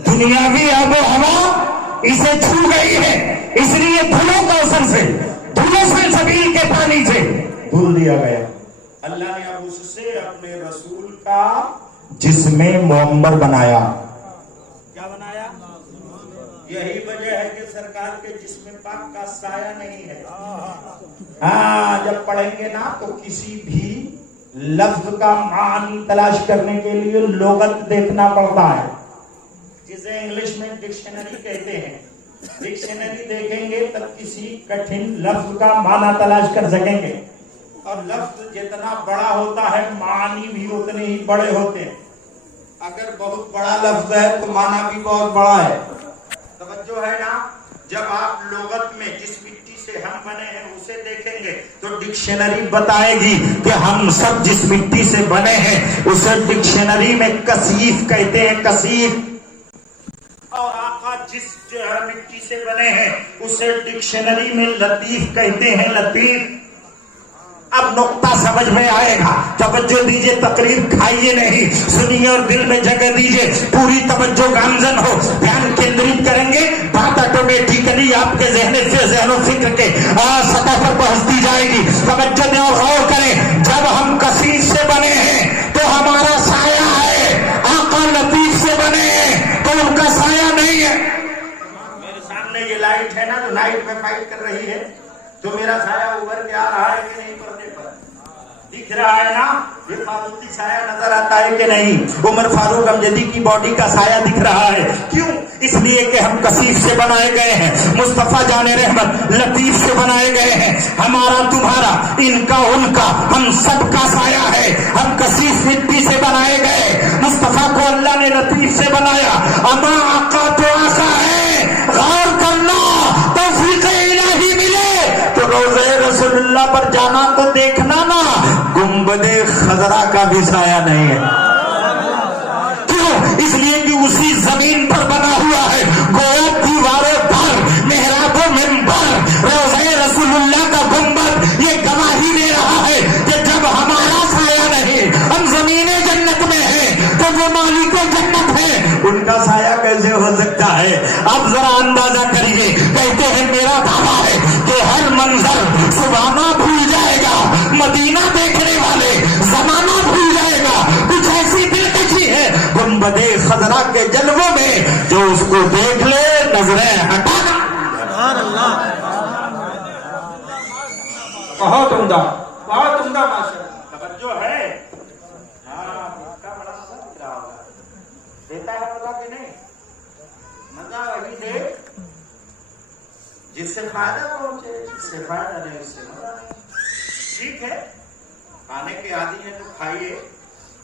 دنیاوی آب و ہوا اسے چھو گئی ہے، اس لیے دھلو کوثر سے، دھلو سلسبیل کے پانی سے دھل دیا گیا۔ اللہ نے اب اس سے اپنے رسول کا جسم معمر بنایا۔ کیا بنایا؟ یہی وجہ ہے کہ سرکار کے جسم پاک کا سایہ نہیں ہے۔ ہاں جب پڑھیں گے نا تو کسی بھی لفظ کا معنی تلاش کرنے کے لیے لغت دیکھنا پڑتا ہے، جسے انگلش میں ڈکشنری کہتے ہیں۔ ڈکشنری دیکھیں گے تب کسی کٹھن لفظ کا معنی تلاش کر سکیں گے، اور لفظ جتنا بڑا ہوتا ہے معنی بھی اتنے ہی بڑے ہوتے ہیں۔ اگر بہت بڑا لفظ ہے تو معنی بھی بہت بڑا ہے۔ توجہ ہے نا؟ جب آپ لغت میں جس مٹی سے ہم بنے ہیں اسے دیکھیں گے تو ڈکشنری بتائے گی کہ ہم سب جس مٹی سے بنے ہیں اسے ڈکشنری میں کثیف کہتے ہیں، کثیف۔ اور آقا جس مٹی سے بنے ہیں اسے ڈکشنری میں لطیف کہتے ہیں، لطیف۔ اب نقطہ سمجھ میں آئے گا، توجہ دیجئے، تقریر کھائیے نہیں، سنیے اور دل میں جگہ دیجئے، پوری توجہ گامزن ہو، دھیان کیندرت کریں گے، بات آٹومیٹیکلی آپ کے ذہن و فکر کے سطح پر پہنچتی جائے گی۔ توجہ دیں اور غور کریں، جب ہم کثیر سے بنے ہیں تو ہمارا سایہ ہے، آقا لطیف سے بنے ہیں تو ان کا سایہ نہیں ہے۔ میرے سامنے یہ لائٹ ہے نا جو نائٹ میں فائٹ کر رہی ہے، تو میرا سایہ ابھر کے آ رہا ہے کہ نہیں پردے پر؟ دکھ رہا ہے نا؟ یہ فاروقی سایہ نظر آتا ہے کہ نہیں؟ عمر فاروق امجدی کی باڈی کا سایہ دکھ رہا ہے. کیوں؟ اس لیے کہ ہم کثیف سے بنائے گئے ہیں, مصطفیٰ جان رحمت لطیف سے بنائے گئے ہیں. ہمارا تمہارا, ان کا ان کا, ہم سب کا سایہ ہے. ہم کثیف مٹی سے بنائے گئے, مصطفیٰ کو اللہ نے لطیف سے بنایا. اما آقا تو آقا ہے, غور کرنا, توفیق الہی ملے تو روضہ رسول اللہ پر جانا تو دیکھنا نا, گنبد خضرا کا بھی سایہ نہیں ہے. کیوں؟ اس لیے کہ اسی زمین پر بنا ہوا ہے. گویا دیواروں پر, محراب و منبر, روضہ رسول اللہ کا گنبد یہ گواہی دے رہا ہے کہ جب ہمارا سایہ نہیں, ہم زمین جنت میں ہیں, تو جو مالک جنت ہے ان کا سایہ کیسے ہو سکتا ہے؟ اب ذرا اندازہ کریے. کہتے ہیں میرا دعویٰ ہے کہ ہر منظر سبحانہ بھول جائے گا, مدینہ دیکھنے والے زمانہ بھول جائے گا. کچھ ایسی دلکشی ہے گنبد خضرا کے جلووں میں, جو اس کو دیکھ لے نظریں ہٹانا. بہت عمدہ, بہت عمدہ ماشاءاللہ. توجہ ہے. ہاں, اس کا بڑا مزہ دکھ رہا ہوگا. دیتا ہے مزہ کہ نہیں؟ مزہ وہی دے جس سے فائدہ پہنچے, جس سے فائدہ نہیں اس سے مزہ نہیں. ٹھیک ہے, کھانے کے عادی ہیں تو کھائیے,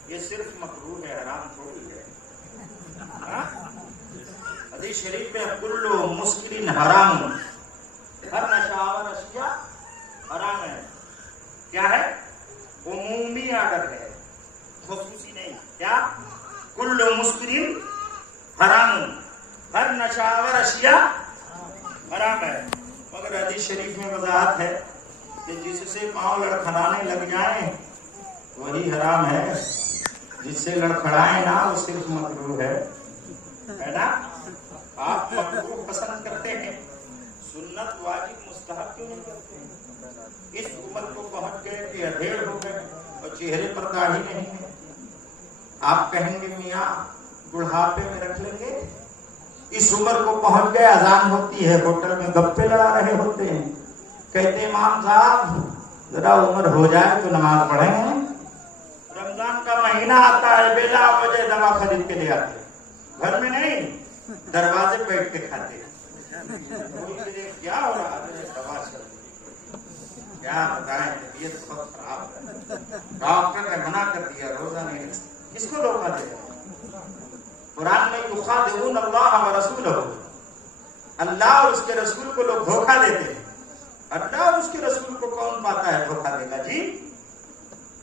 یہ صرف مکروہ ہے, حرام تھوڑی ہے. حدیث شریف میں کل مسکر حرام, ہر نشاور اشیاء حرام ہے. کیا ہے؟ عمومی آڈر ہے, خصوصی نہیں. کیا؟ کل مسکر حرام, ہر نشاور اشیاء حرام ہے. مگر حدیث شریف میں وضاحت ہے کہ جس سے پاؤں لڑکھڑانے لگ جائیں وہی حرام ہے, جس سے لڑکھڑائیں نا وہ صرف مکروہ ہے نا. آپ مکروہ پسند کرتے ہیں, سنت واجب مستحب کیوں نہیں کرتے ہیں؟ اس عمر کو پہنچ گئے کہ ادھیڑ ہو گئے اور چہرے پر داڑھی نہیں ہے. آپ کہیں گے میاں بڑھاپے میں رکھ لیں گے. اس عمر کو پہنچ گئے, اذان ہوتی ہے, ہوٹل میں گپے لڑا رہے ہوتے ہیں, کہتے امام صاحب ذرا عمر ہو جائے تو نماز پڑھیں گے. رمضان کا مہینہ آتا ہے, بلا وجہ دوا خرید کے لے آتے, گھر میں نہیں, دروازے بیٹھ کے کھاتے. کیا ہو رہا ہے؟ دوا چل رہی, کیا بتائیں, طبیعت بہت خراب ہے, ڈاکٹر نے منع کر دیا, روزہ نہیں. کس کو دھوکہ دے رہا؟ قرآن میں یخادعون اللہ ورسولہ, اللہ اور اس کے رسول کو لوگ دھوکہ دیتے ہیں. اللہ اور اس کے رسول کو کون پاتا ہے دھوکہ دے گا جی؟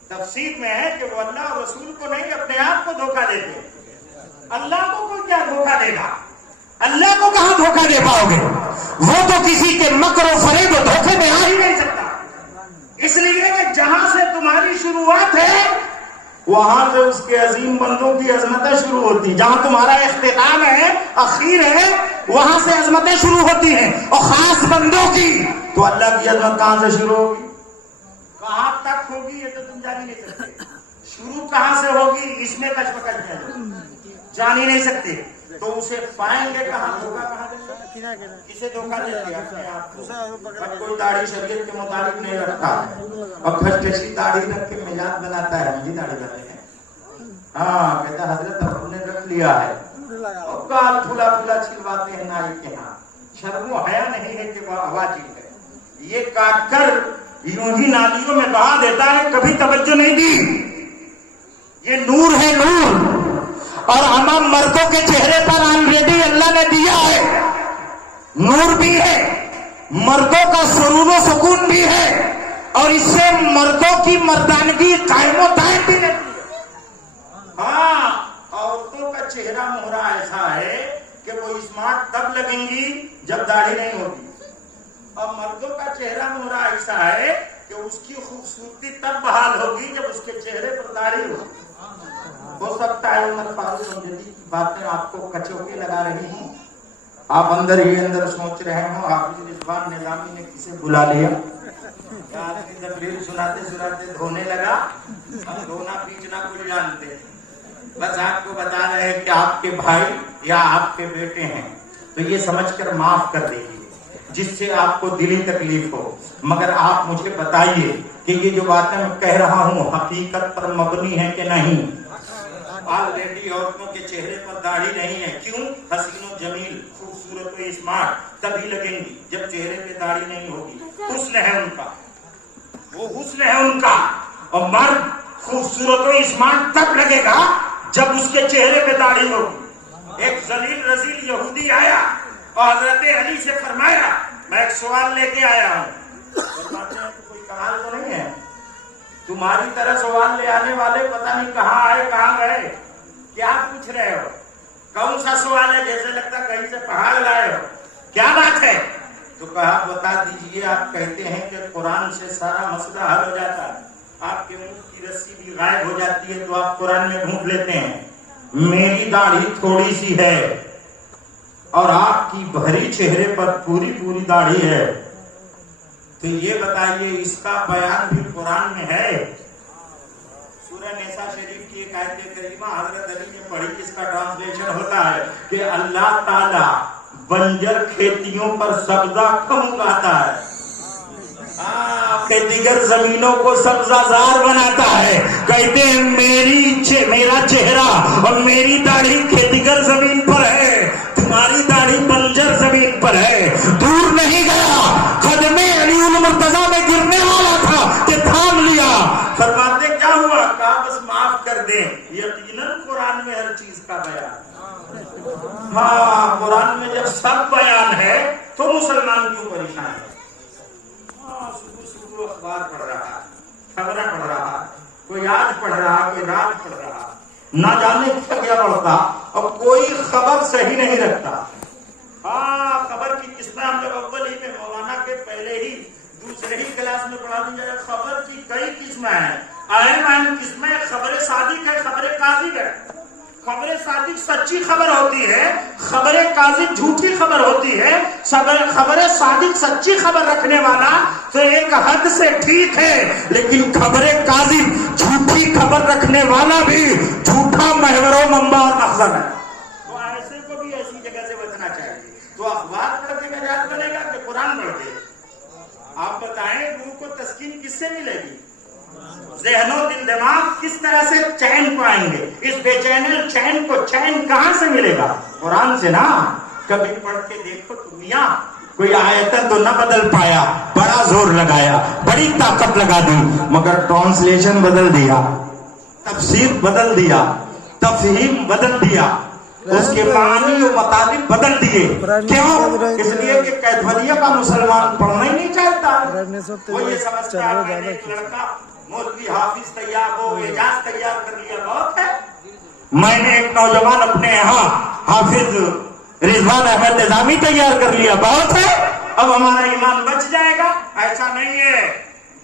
تفسیر میں ہے کہ وہ اللہ اور رسول کو نہیں, اپنے آپ کو دھوکہ دیتے. اللہ کو کوئی کیا دھوکہ دے گا؟ اللہ کو کہاں دھوکہ دے پاؤ گے؟ وہ تو کسی کے مکر و فریب و دھوکے میں آ ہی نہیں سکتا. اس لیے کہ جہاں سے تمہاری شروعات ہے وہاں سے اس کے عظیم بندوں کی عظمتیں شروع ہوتی ہیں. جہاں تمہارا اختتام ہے, اخیر ہے, وہاں سے عظمتیں شروع ہوتی ہیں, اور خاص بندوں کی. تو اللہ کی عظمت کہاں سے شروع ہوگی, کہاں تک ہوگی, یہ تو تم جان ہی نہیں سکتے. شروع کہاں سے ہوگی اس میں کشمکش ہے, جان ہی نہیں سکتے. تو اسے پائیں گے کہاں, دھوکہ کہاں دیں گے, کسے دھوکہ دیتے اپنے آپ کو. کوئی داڑھی شریعت کے مطابق نہیں رکھتا اور کھچکشی داڑھی رکھ کے مزاج بناتا ہے, مجھے داڑھی رکھتے ہیں. ہاں کہتا حضرت اب نے رکھ لیا ہے, اور کال پھولا پھولا چھلواتے ہیں نائی کے ہاں. شرم و حیا نہیں ہے کہ وہ ہوا چیز ہے. یہ کاٹ کر یوں ہی نالیوں میں بہا دیتا ہے, کبھی توجہ نہیں دی. یہ نور ہے, نور. اور ہم مردوں کے چہرے پر آلریڈی اللہ نے دیا ہے, نور بھی ہے, مردوں کا سرور و سکون بھی ہے, اور اس سے مردوں کی مردانگی قائم و دائم بھی رہتی ہے. ہاں, عورتوں کا چہرہ مہرا ایسا ہے کہ وہ اسمارٹ تب لگیں گی جب داڑھی نہیں ہوگی, اور مردوں کا چہرہ مہرا ایسا ہے کہ اس کی خوبصورتی تب بحال ہوگی جب اس کے چہرے پر داڑھی ہوگی. ہو سکتا ہے عمر فاروق امجدی کی باتیں آپ کو کچوکے لگا رہی ہوں, آپ اندر ہی اندر سوچ رہے ہوں حافظ رضوان نظامی نے کسے بلا لیا, تقریر سناتے سناتے دھونے لگا. ہم دھونا پیچنا کچھ جانتے, بس آپ کو بتا رہے ہیں کہ آپ کے بھائی یا آپ کے بیٹے ہیں, تو یہ سمجھ کر معاف کر دیجیے. جس سے آپ کو دلی تکلیف ہو، مگر آپ مجھے بتائیے کہ یہ جو باتیں میں کہہ رہا ہوں حقیقت پر مبنی ہے کہ نہیں؟ آلریڈی عورتوں کے چہرے پر داڑھی نہیں ہے، کیوں؟ حسین و جمیل، خوبصورت و اسمارٹ تبھی لگیں گی جب چہرے پہ داڑھی نہیں ہوگی۔ حسن ہے ان کا، وہ حسن ہے ان کا، اور مرد خوبصورت و اسمارٹ تب لگے گا جب اس کے چہرے پہ داڑھی ہوگی۔ ایک ذلیل رذیل یہودی آیا اور حضرت علی سے فرمایا میں ایک سوال لے کے آیا ہوں۔ فرماتے ہیں کہ کوئی کمال تو نہیں ہے، تمہاری طرح سوال لے آنے والے پتہ نہیں کہاں آئے کہاں گئے، کیا پوچھ رہے ہو؟ کون سا سوال ہے؟ جیسے لگتا کہیں سے پہاڑ لائے ہو، کیا بات ہے؟ تو کہا بتا دیجئے، آپ کہتے ہیں کہ قرآن سے سارا مسئلہ حل ہو جاتا ہے، آپ کے منہ کی رسی بھی غائب ہو جاتی ہے تو آپ قرآن میں ڈھونڈ لیتے ہیں۔ میری داڑھی تھوڑی سی ہے اور آپ کی بھری چہرے پر پوری پوری داڑھی ہے، تو یہ بتائیے اس کا بیان بھی قرآن میں ہے؟ سورہ نساء شریف کی ایک آیت کریمہ حضرت علی نے پڑھی، اس کا ٹرانسلیشن ہوتا ہے کہ اللہ تعالی بنجر کھیتیوں پر سبزہ کم اگاتا ہے، دیگر زمینوں کو سبزہ زار بناتا ہے۔ کہتے ہیں میرا چہرہ اور میری داڑھی کھیتیگر زمین پر ہے، تمہاری داڑھی بنجر زمین پر ہے۔ دور نہیں گیا، قدم علی المرتضیٰ میں گرنے والا تھا کہ تھام لیا۔ فرماتے کیا ہوا؟ کہا بس معاف کر دیں، یقیناً قرآن میں ہر چیز کا بیان۔ ہاں، قرآن میں جب سب بیان ہے تو مسلمان کیوں پریشان ہے؟ صبح اخبار پڑھ رہا، خبریں پڑھ رہا، کوئی آج پڑھ رہا، کوئی رات پڑھ رہا، نہ جانے کیا پڑھتا، اور کوئی خبر صحیح نہیں رکھتا۔ ہاں، خبر کی قسمیں ہم لوگ اول ہی میں مولانا کے پہلے ہی دوسرے ہی کلاس میں پڑھا دی جائے۔ خبر کی کئی قسمیں ہیں، اہم قسمیں خبر صادق ہے، خبر کاذب ہے۔ خبر صادق سچی خبر ہوتی ہے، خبر کاذب جھوٹی خبر ہوتی ہے۔ خبر صادق سچی خبر رکھنے والا تو ایک حد سے ٹھیک ہے، لیکن خبر کاذب جھوٹی خبر رکھنے والا بھی جھوٹا محور و منبع اور مخزن ہے۔ تو ایسے کو بھی ایسی جگہ سے بچنا چاہیے۔ تو اخبار پڑھ کے نجات بنے گا کہ قرآن پڑھ کے؟ آپ بتائیں روح کو تسکین کس سے ملے گی؟ ذہن و دل دماغ کس طرح سے چین پائیں گے؟ اس بے چینل چین کو چین کہاں سے ملے گا؟ قرآن سے نا۔ کبھی پڑھ کے دیکھو تو میاں کوئی آیتن تو نہ بدل پایا، بڑا زور لگایا، بڑی طاقت لگا دی، مگر ٹرانسلیشن بدل دیا، تفسیر بدل دیا، تفہیم بدل دیا، اس کے معنی و مطالب بدل دیے۔ کیوں؟ اس لیے کہ کیتھولیا کا مسلمان پڑھنا ہی نہیں چاہتا، وہ یہ سمجھتا ہے کہ ایک لڑکا مولوی حافظ تیار ہو، اعجاز تیار کر لیا بہت ہے۔ میں نے ایک نوجوان اپنے یہاں حافظ رضوان احمد نظامی تیار کر لیا بہت ہے، اب ہمارا ایمان بچ جائے گا؟ ایسا نہیں ہے۔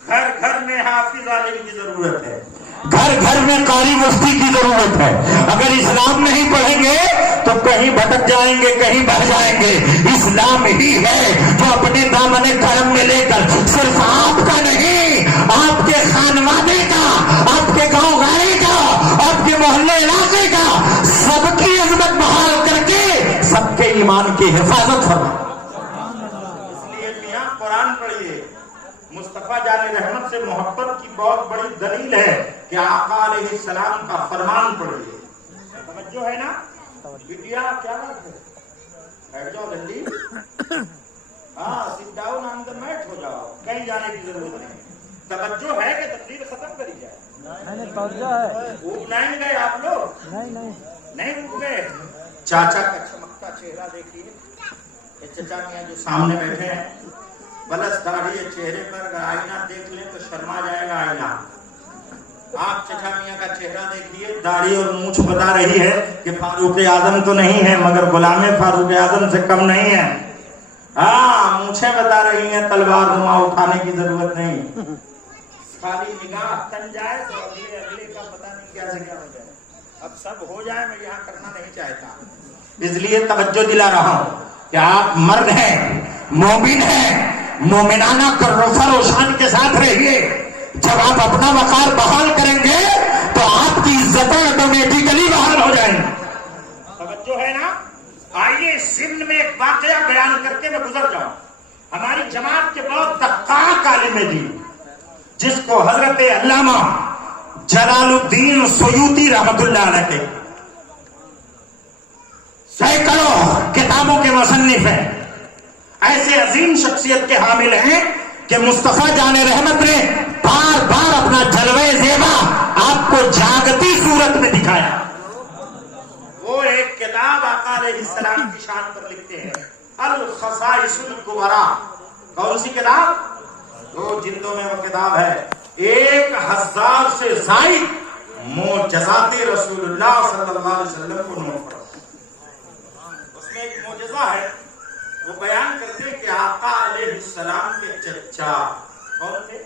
گھر گھر میں حافظ عالم کی ضرورت ہے، گھر گھر میں قاری مفتی کی ضرورت ہے۔ اگر اسلام نہیں پڑھیں گے تو کہیں بھٹک جائیں گے، کہیں بہ جائیں گے۔ اسلام ہی ہے جو اپنے دامن کرم میں لے کر صرف آپ کا نہیں، آپ کے خانوادے کا، آپ کے گاؤں گھر کا، آپ کے محلے علاقے کا، سب کی عظمت بحال کر کے سب کے ایمان کی حفاظت فرما۔ اس لیے میاں قرآن پڑھیے۔ مصطفیٰ جان رحمت سے محبت کی بہت بڑی دلیل ہے کہ آقا علیہ السلام کا فرمان پڑھیے۔ توجہ ہے نا بیٹیا؟ کیا بات ہے؟ بیٹھ جاؤ جلدی، ہاں sit down on the meat, ہو جاؤ، کہیں جانے کی ضرورت نہیں۔ توجہ ہے کہ تقریر ختم کری جائے؟ توجہ ہے۔ اٹھ نہیں گئے آپ لوگ؟ نہیں اٹھ گئے؟ چاچا کا چمکتا چہرہ دیکھیے، یہ چچا میاں جو سامنے بیٹھے ہیں، بلس داڑھی ہے چہرے پر، اگر آئینہ دیکھ لیں تو شرما جائے گا آئینہ۔ آپ چچا میاں کا چہرہ دیکھیے، داڑھی اور مونچھ بتا رہی ہے کہ فاروق اعظم تو نہیں ہے مگر غلام فاروق اعظم سے کم نہیں ہے۔ ہاں، مونچھیں بتا رہی ہیں، تلوار نما اٹھانے کی ضرورت نہیں، خالی نگاہ تن جائے تو اگلے کا پتہ نہیں کیا سے کیا ہو جائے۔ اب سب ہو جائے، میں یہاں کرنا نہیں چاہتا، اس لیے توجہ دلا رہا ہوں کہ آپ مرد ہیں، مومن ہیں، مومنانہ کروفر و شان کے ساتھ رہیے۔ جب آپ اپنا وقار بحال کریں گے تو آپ کی عزتیں آٹومیٹیکلی بحال ہو جائیں گی۔ توجہ ہے نا؟ آئیے سندھ میں ایک واقعہ بیان کر کے میں گزر جاؤں۔ ہماری جماعت کے بہت دقاق عالم دین جس کو حضرت علامہ جلال الدین سیوطی رحمت اللہ علیہ کے سینکڑوں کتابوں کے مصنف ہیں، ایسے عظیم شخصیت کے حامل ہیں کہ مصطفیٰ جان رحمت نے بار بار اپنا جلوہ زیبا آپ کو جاگتی صورت میں دکھایا۔ وہ ایک کتاب آقا علیہ السلام کی شان پر لکھتے ہیں، الخصائص الکبریٰ۔ کون سی کتاب؟ 2 جلدوں میں وہ کتاب ہے، 1000 سے زائد معجزات رسول اللہ صلی اللہ علیہ وسلم کو نوٹ کرو۔ اس میں ایک معجزہ ہے، وہ بیان کرتے ہیں کہ آقا علیہ السلام کے چچا، کون تھے؟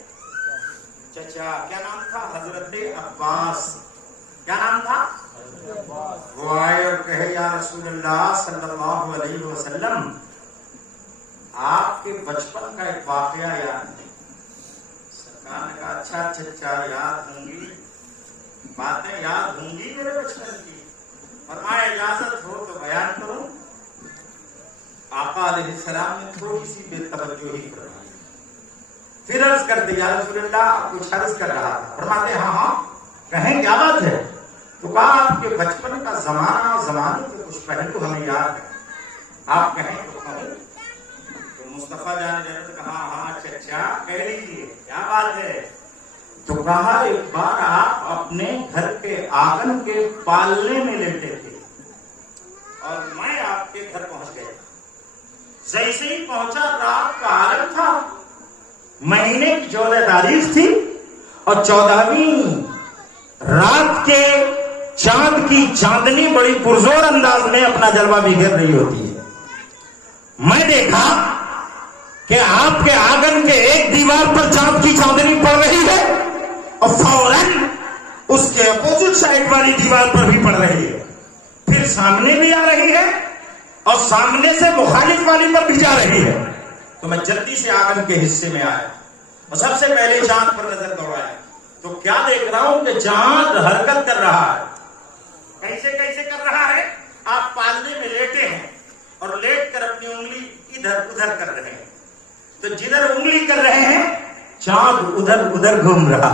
چچا کیا نام تھا؟ حضرت عباس۔ کیا نام تھا؟ وہ آئے اور کہے یا رسول اللہ صلی اللہ علیہ وسلم، آپ کے بچپن کا ایک واقعہ یاد ہے؟ سرکار نے کہا اچھا چچا یاد ہوں گی، باتیں یاد ہوں گی میرے بچپن کی، فرمایا اجازت ہو تو بیان کروں۔ آقا علیہ السلام نے تھوڑی سی بے توجہی فرمائی، پھر عرض کر دیا یا رسول اللہ، کچھ عرض کر رہا تھا، فرماتے ہاں کہیں کیا بات ہے؟ تو کہا آپ کے بچپن کا زمانہ، زمانے کے کچھ پہلو ہمیں یاد ہے، آپ کہیں تو کہوں۔ تو مصطفیٰ جان نے کہا ہاں چچا کہہ لیجیے کیا بات ہے؟ تو کہا ایک بار آپ اپنے گھر کے آنگن کے پالنے میں لیٹے تھے اور میں آپ کے گھر پہنچ گیا، جیسے ہی پہنچا رات کا عالم تھا، مہینے کی 14 تاریخ تھی اور 14ویں رات کے چاند کی چاندنی بڑی پرزور انداز میں اپنا جلوہ بکھیر رہی ہوتی ہے۔ میں دیکھا کہ آپ کے آنگن کے ایک دیوار پر چاند کی چاندنی پڑ رہی ہے اور فوراً اس کے اپوزٹ سائڈ والی دیوار پر بھی پڑ رہی ہے، پھر سامنے بھی آ رہی ہے اور سامنے سے مخالف والی پر بھی جا رہی ہے۔ تو میں جلدی سے آنگن کے حصے میں آیا اور سب سے پہلے چاند پر نظر دوڑایا تو کیا دیکھ رہا ہوں کہ چاند حرکت کر رہا ہے۔ کیسے کیسے کر رہا ہے؟ آپ پالنے میں لیٹے ہیں اور لیٹ کر اپنی انگلی ادھر ادھر کر رہے ہیں، تو جدھر انگلی کر رہے ہیں چاند ادھر ادھر گھوم رہا۔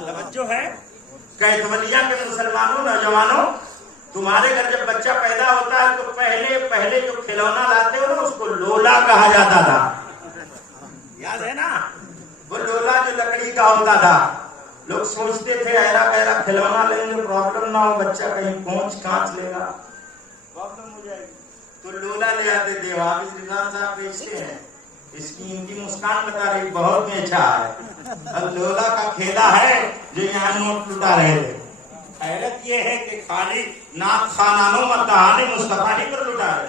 توجہ ہے کہ اتولیہ کے مسلمانوں، نوجوانوں، تمہارے گھر جب بچہ پیدا ہوتا ہے تو پہلے جو کھلونا لاتے ہو نا اس کو لولا کہا جاتا تھا، یاد ہے نا؟ وہ لولا جو لکڑی کا ہوتا تھا، لوگ سوچتے تھے ایرا ایرا کھلونا لیں گے پرابلم نہ ہو، بچہ کہیں پہنچ کانچ لے گا پرابلم ہو جائے گی، تو لولا لے آتے تھے۔ حافظ رضوان صاحب بیچتے ہیں، اس کی ان کی مسکان بتا رہی بہت بیچا ہے، اب لولا کا کھیلا ہے جو یہاں نوٹ لٹا رہے تھے۔ حیرت یہ ہے کہ خالی نعت خانانوں مداحان مصطفیٰ ہی پر لٹا رہے،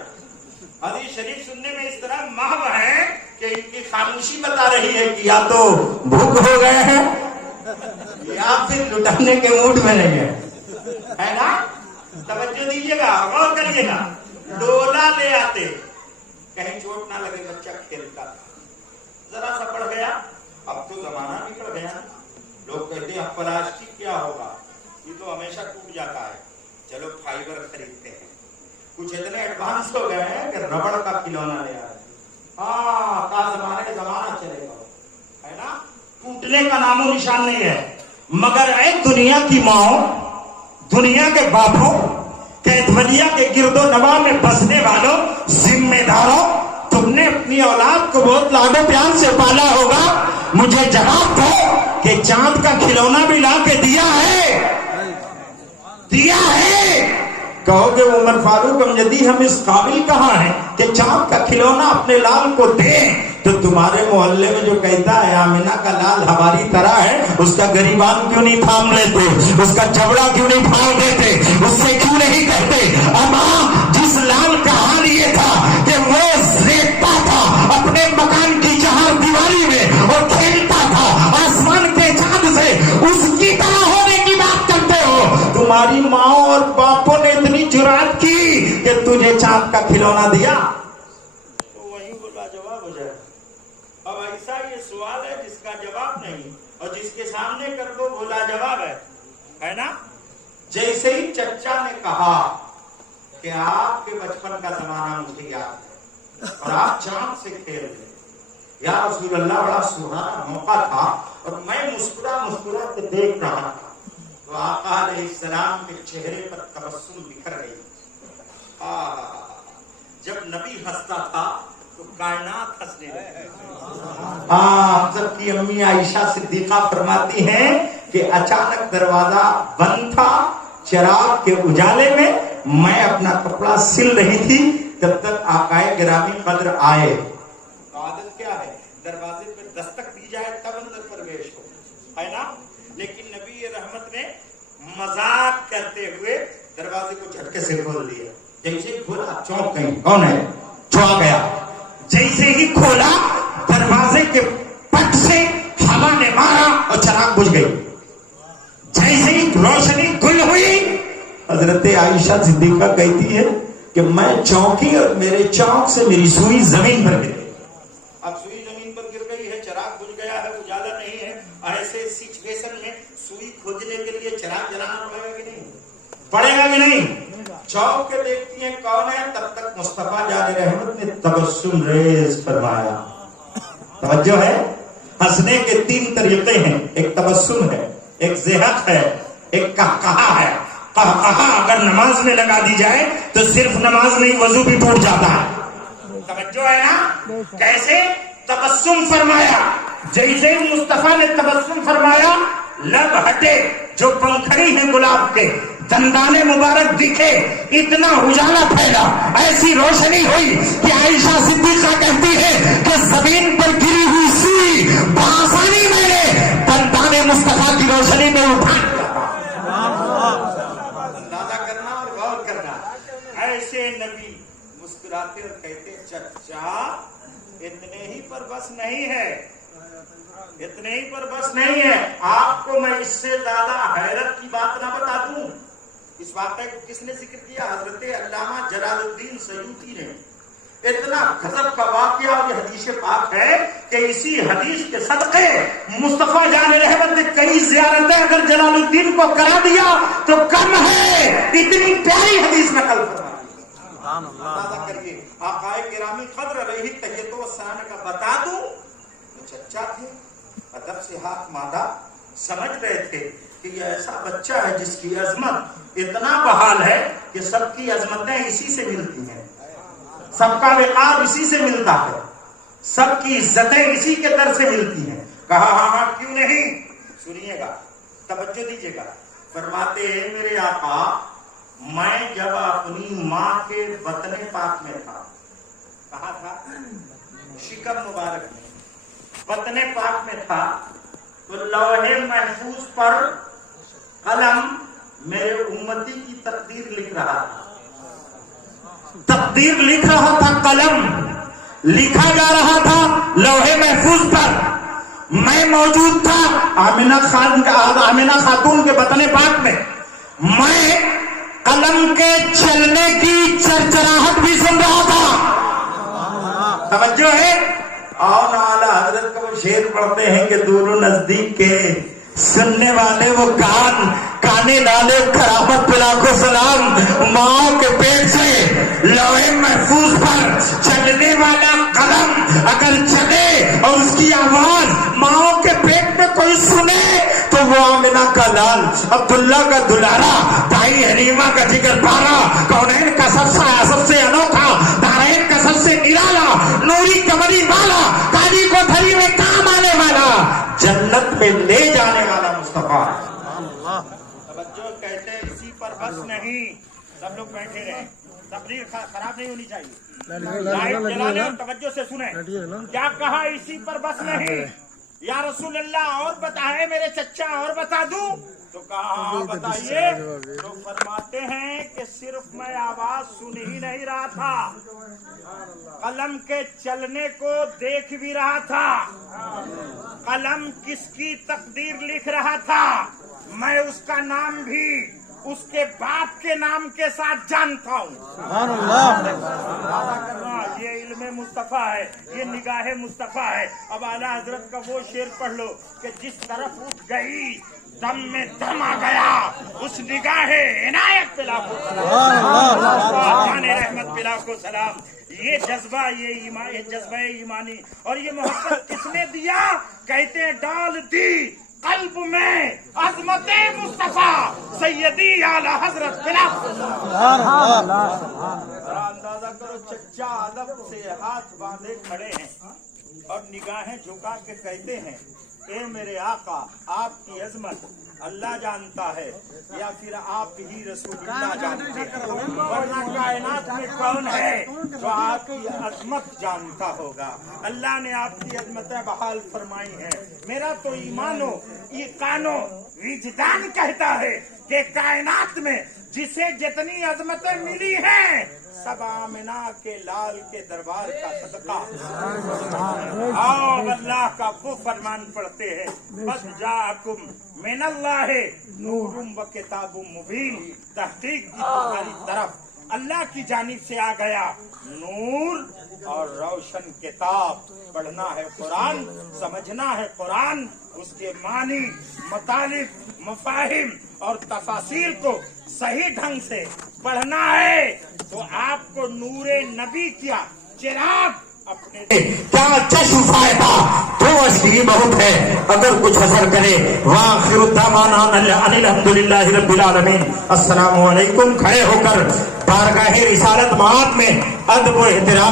حدیث شریف سننے میں اس طرح محو ہے کہ ان کی خاموشی بتا رہی ہے کہ یا تو بھوک ہو گئے ہیں یا پھر لٹانے کے موڈ میں نہیں ہے نا؟ توجہ دیجیے گا، غور کریے گا، لولا لے آتے کہیں چوٹ نہ لگے، بچہ کھیلتا تھا، ذرا سا پڑ گیا، اب تو زمانہ نکل گیا، لوگ کہتے ہیں اب پلاسٹک کیا ہوگا، یہ تو ہمیشہ ٹوٹ جاتا ہے، چلو فائبر خریدتے ہیں، کچھ اتنے ایڈوانس ہو گئے ہیں کہ ربڑ کا کھلونا لے آ رہے ہیں۔ ہاں کا زمانہ چلے گا، ہے نا؟ ٹوٹنے کا نام و نشان نہیں ہے، مگر اے دنیا کی ماں، دنیا کے باپوں، کیتولیہ کے گرد و نواح میں بسنے والوں، ذمہ داروں، تم نے اپنی اولاد کو بہت لاڈ و پیار سے پالا ہوگا، مجھے جواب دو کہ چاند کا کھلونا بھی لا کے دیا ہے؟ کہو گے عمر فاروق امجدی ہم اس قابل کہاں ہیں کہ چاند کا کھلونا اپنے لال کو دیں؟ تو تمہارے محلے میں جو کہتا ہے آمینہ کا لال ہماری طرح ہے، اس کا گریبان کیوں نہیں تھام لیتے، اس کا جبڑا کیوں نہیں پھاڑ دیتے، اس سے کیوں نہیں کہتے اماں جس لال کا حال یہ تھا کہ وہ دیکھتا تھا اپنے مکان کی چہار دیواری میں اور کھیلتا تھا آسمان کے چاند سے، اس کی طرح ہونے کی بات کرتے ہو؟ تمہاری ماں اور باپوں نے اتنی جرات کی کہ تجھے چاند کا کھلونا دیا، تو وہی بولا جواب ہو جائے۔ اب ایسا یہ سوال ہے جس کا جواب نہیں، اور جس کے سامنے کر دو بولا جواب ہے نا؟ جیسے ہی چچا نے کہا کہ آپ کے بچپن کا زمانہ مجھے یاد ہے، اور آپ چاند سے کھیل رہے. یا رسول اللہ بڑا سہانا موقع تھا اور میں مسکرا مسکرا کے دیکھ رہا تھا تو آقا علیہ السلام کے چہرے پر تبسم بکھر گئی. جب نبی ہنستا تھا تو کائنات ہنسنے لگی. حضرت کی امی عائشہ صدیقہ فرماتی ہیں کہ اچانک دروازہ بند تھا, چراغ کے اجالے میں اپنا کپڑا سل رہی تھی, تب تک آقائے گرامی قدر آئے. عادت کیا ہے, دروازے پہ دستک دی جائے تب اندر پرویش ہو, ہے نا. لیکن نبی رحمت نے مذاق کرتے ہوئے دروازے کو جھٹکے سے کھول دیا. جیسے کھولا چونک گئی, کون ہے, چونک گیا. جیسے ہی کھولا دروازے کے پٹ سے ہوا نے مارا اور چراغ بجھ گئی. جیسے ہی روشنی گل ہوئی, حضرت عائشہ صدیقہ کہتی ہے کہ میں چونکی اور میرے چونک سے میری سوئی زمین پر گر گئی. اب سوئی زمین پر گر گئی ہے, چراغ بجھ گیا ہے, اجالا نہیں ہے. ایسے سچویشن میں سوئی کھوجنے کے لیے چراغ جلانا پڑے گا کہ نہیں, پڑے گا کہ نہیں. چونک کے دیکھتی ہیں کون ہے, تب تک مصطفیٰ جان رحمت نے تبسم ریز فرمایا. توجہ ہے, ہنسنے کے 3 طریقے ہیں. ایک تبسم ہے, ایک ضحک ہے, ایک قہقہا ہے. قہقہا اگر نماز میں لگا دی جائے تو صرف نماز نہیں وضو بھی ٹوٹ جاتا ہے. توجہ ہے نا. کیسے تبسم فرمایا, جیسے مصطفیٰ نے تبسم فرمایا لب ہٹے, جو پنکھڑی ہیں گلاب کے, دندانے مبارک دکھے, اتنا اجالا پھیلا, ایسی روشنی ہوئی کہ عائشہ صدیقہ کہتی ہے کہ زمین پر گری ہوئی سوئی بآسانی میں نے دندانے مصطفیٰ کی روشنی میں اٹھا لیا. اندازہ کرنا اور غور کرنا. ایسے نبی مسکراتے اور کہتے چچا اتنے ہی پر بس نہیں ہے, اتنے ہی پر بس نہیں ہے. آپ کو میں اس سے زیادہ حیرت کی بات نہ بتا دوں. اس واقعے کو کس نے ذکر کیا, حضرت علامہ جلال الدین سیوطی نے. اتنا غضب کا واقعہ اور یہ حدیث پاک ہے کہ اسی حدیث کے صدقے مصطفیٰ جان رحمت نے کئی زیارتیں اگر جلال الدین کو کرا دیا تو کم ہے, اتنی پیاری حدیث نقل فرمائی. اندازہ کریے, آقائے گرامی قدر علیہ تحیت و ثنا کا بتا دوں تو چچا تھے, ادب سے ہاتھ مادا, سمجھ رہے تھے کہ یہ ایسا بچہ ہے جس کی عظمت اتنا بحال ہے کہ سب کی عظمتیں اسی سے ملتی ہیں, سب کا وقار اسی سے ملتا ہے, سب کی عزتیں اسی کے در سے ملتی ہیں. کہا ہاں کیوں نہیں, سنیے گا, توجہ دیجیے گا. فرماتے ہیں میرے آقا میں جب اپنی ماں کے بطن پاک میں تھا, کہاں تھا, شکم مبارک میں, بطن پاک میں تھا, تو لوح محفوظ پر قلم میرے امتی کی تقدیر لکھ رہا تھا. تقدیر لکھ رہا تھا, قلم لکھا جا رہا تھا لوح محفوظ پر. میں موجود تھا آمنہ خاتون کے بطن پاک میں. میں قلم کے چلنے کی چرچراہٹ بھی سن رہا تھا. توجہ ہے. اور اعلیٰ حضرت کا وہ شعر پڑھتے ہیں کہ دور و نزدیک کے سننے والے وہ کانے ڈالے کرامت پہ لاکھوں سلام. ماں کے پیٹ سے لوح محفوظ پر چلنے والا قلم اگر چلے اور اس کی آواز ماں کے پیٹ میں کوئی سنے تو وہ آمنہ کا لال, عبداللہ کا دلارا, بھائی حلیمہ کا جگر پارا, کونین کا سب سے انوکھا, دارین کا سب سے نرالا, نوری کمری والا, کالی کوٹھری میں کام آنے والا, جنت میں لے جانے والا مصطفیٰ. توجہ, کہتے ہیں اسی پر بس نہیں. سب لوگ بیٹھے رہیں, تقریر خراب نہیں ہونی چاہیے. لائٹ جلا لیں اور توجہ سے سنیں. کیا کہا, اسی پر بس نہیں. یا رسول اللہ اور بتائے میرے چچا, اور بتا دوں, تو کہا بتائیے. تو فرماتے ہیں کہ صرف میں آواز سن ہی نہیں رہا تھا, قلم کے چلنے کو دیکھ بھی رہا تھا. قلم کس کی تقدیر لکھ رہا تھا, میں اس کا نام بھی اس کے باپ کے نام کے ساتھ جانتا ہوں. یہ علم مصطفیٰ ہے, یہ نگاہ مصطفیٰ ہے. اب اعلیٰ حضرت کا وہ شعر پڑھ لو کہ جس طرف اٹھ گئی دم میں دم آ گیا, اس نگاہ عنایت پہ لاکھوں سلام, جان رحمت پہ لاکھوں سلام. یہ جذبہ یہ جذبہ ایمانی اور یہ محبت کس نے دیا؟ کہتے ڈال دی قلب میں عظمت مصطفیٰ سیدی اعلی حضرت بلال۔ ذرا اندازہ کرو، چچا ادب سے ہاتھ باندھے کھڑے ہیں اور نگاہیں جھکا کے کہتے ہیں اے میرے آقا، آپ کی عظمت اللہ جانتا ہے یا پھر آپ ہی رسول اللہ جانتے ہیں، ورنہ کائنات میں کون ہے جو آپ کی عظمت جانتا ہوگا؟ اللہ نے آپ کی عظمتیں بحال فرمائی ہیں۔ میرا تو ایمان و ایقان و وجدان کہتا ہے کہ کائنات میں جسے جتنی عظمتیں ملی ہیں سب آمنہ کے لال کے دربار کا صدقہ۔ اور اللہ کا وہ فرمان پڑھتے ہیں قد جاءکم من اللہ نور و کتاب مبین، تحقیق کی تمہاری طرف اللہ کی جانب سے آ گیا نور اور روشن کتاب۔ پڑھنا ہے قرآن، سمجھنا ہے قرآن، اس کے معنی، مطالب، مفاہم اور تفاسیر کو صحیح ڈھنگ سے پڑھنا ہے تو آپ کو نور نبی کیا چراغ اپنے کیا چشم فائدہ تو اصلی بہت ہے اگر کچھ اثر کرے۔ وآخر دعوانا ان الحمدللہ رب العالمین۔ السلام علیکم۔ کھڑے ہو کر بارگاہ رسالت معاد میں ادب و احترام